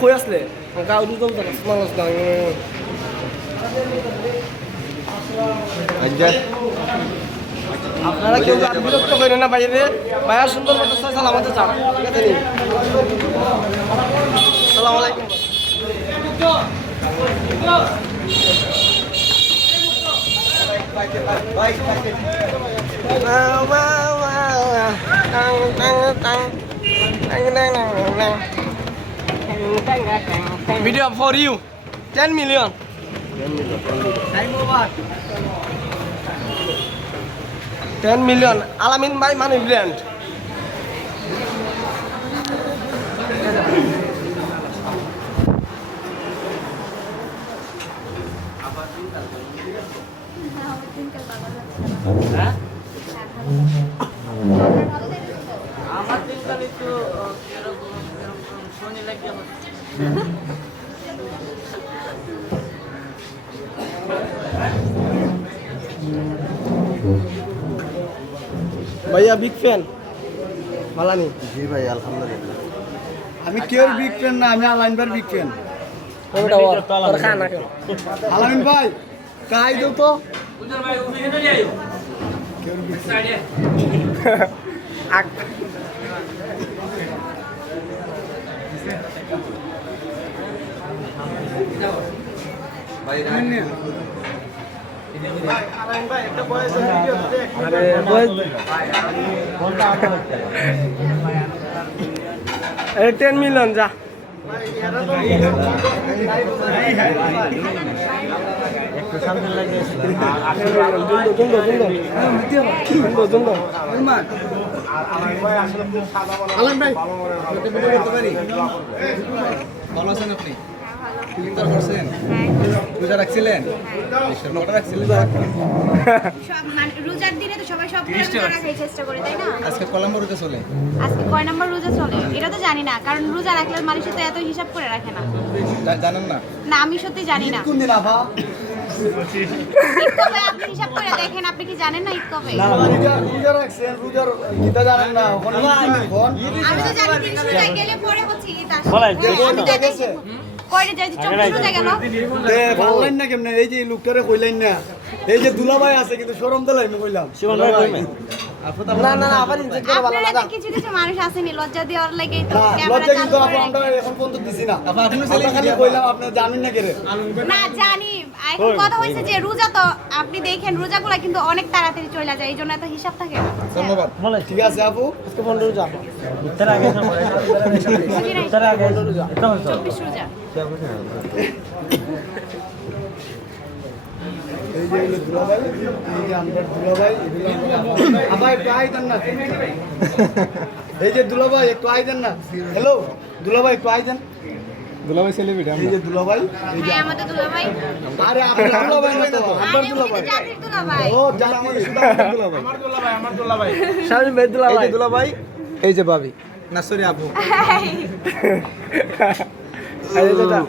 কই আসলে গাও দুটো মানুষ না আপনারা কেউ বিরক্ত করেন না বাইরে ভাইয়া সুন্দর মতো সালামাতে যান ঠিক আছে আসসালামু আলাইকুম Video for you 10 million 10 million Alamin by money brand আমার দিনকাল একটু এরকম শনি লাগিয়ে भैया बिग फैन माला नहीं जी भाई अल्हम्दुलिल्लाह আমি কেউর বিগ ফ্যান না আমি আলাইনবার বিগ ফ্যান और खाना क्यों আলামিন ভাই কাই দাও তো उधर भाई वो भी ले आयो কেউর বিগ साइड है भाई अरे बस 10 million जा আলামিন ভাই একটা ভিডিও করতে পারি ভালো আছেন আপনি ইফতার করছেন রোজা রাখছিলেন কটা রাখছিলেন সব মানে রোজার দিনে তো সবাই সব রোজা রাখার চেষ্টা করে তাই না আজকে কলম্বো রোজা চলে আজকে কয় নাম্বার রোজা চলে এটা তো জানি না কারণ রোজা রাখলে মানুষ তো এত হিসাব করে রাখে না জানেন না না আমি সত্যি জানি না কোন দিন আফা ঈদ কবে আপনি হিসাব করে দেখেন আপনি কি জানেন না ঈদ কবে রোজা রাখছেন রোজার গীতা জানেন না ওখানে আমি তো জানি 30 রোজা গেলে পরে হচ্ছে ঈদ আসে আমি তো দেখি কয়টা যাই 24 রোজা গেল ভাবলেন না কেমনে এই যে লোকটারে কইলেন না এই যে দুলাভাই আছে কিন্তু শরম দিলাই আমি কইলাম না না না আবার ইনজেক্ট করে ভালো আপনারা লাগা তো কিছু কিছু মানুষ আসেনি লজ্জা দেওয়ার লাগেই তো লজ্জা ক্যামেরা কিন্তু চালু আপু করে আমরা এখন পর্যন্ত দিছি না আপনি খালি কইলাম আপনি জানেন না কেরে না জানি এখন কথা হয়েছে যে রোজা তো আপনি দেখেন রোজাগুলা কিন্তু অনেক তাড়াতাড়ি চলে যায় এই জন্য এত হিসাব থাকে না ধন্যবাদ ঠিক আছে আপু इसके 15 जा उत्तर आ गया 24 রোজা এই যে হলো দুলাভাই এই যে আমরা দুলাভাই আবার একটু আই দেন না এই যে দুলাভাই একটু আই দেন না হ্যালো দুলাভাই একটু আই দেন দুলাভাই সেলিব্রিটি এই যে দুলাভাই এই যে হ্যাঁ আমাদের দুলাভাই আরে আপনার দুলাভাই না তো আপনার আরে উনি তো দুলাভাই জাতির দুলাভাই ও জাতি শুধু আপনার দুলাভাই शामिल भाई दुला এই भाई যে দুলাভাই এই যে ভাবি না সরি আপু अरे दादा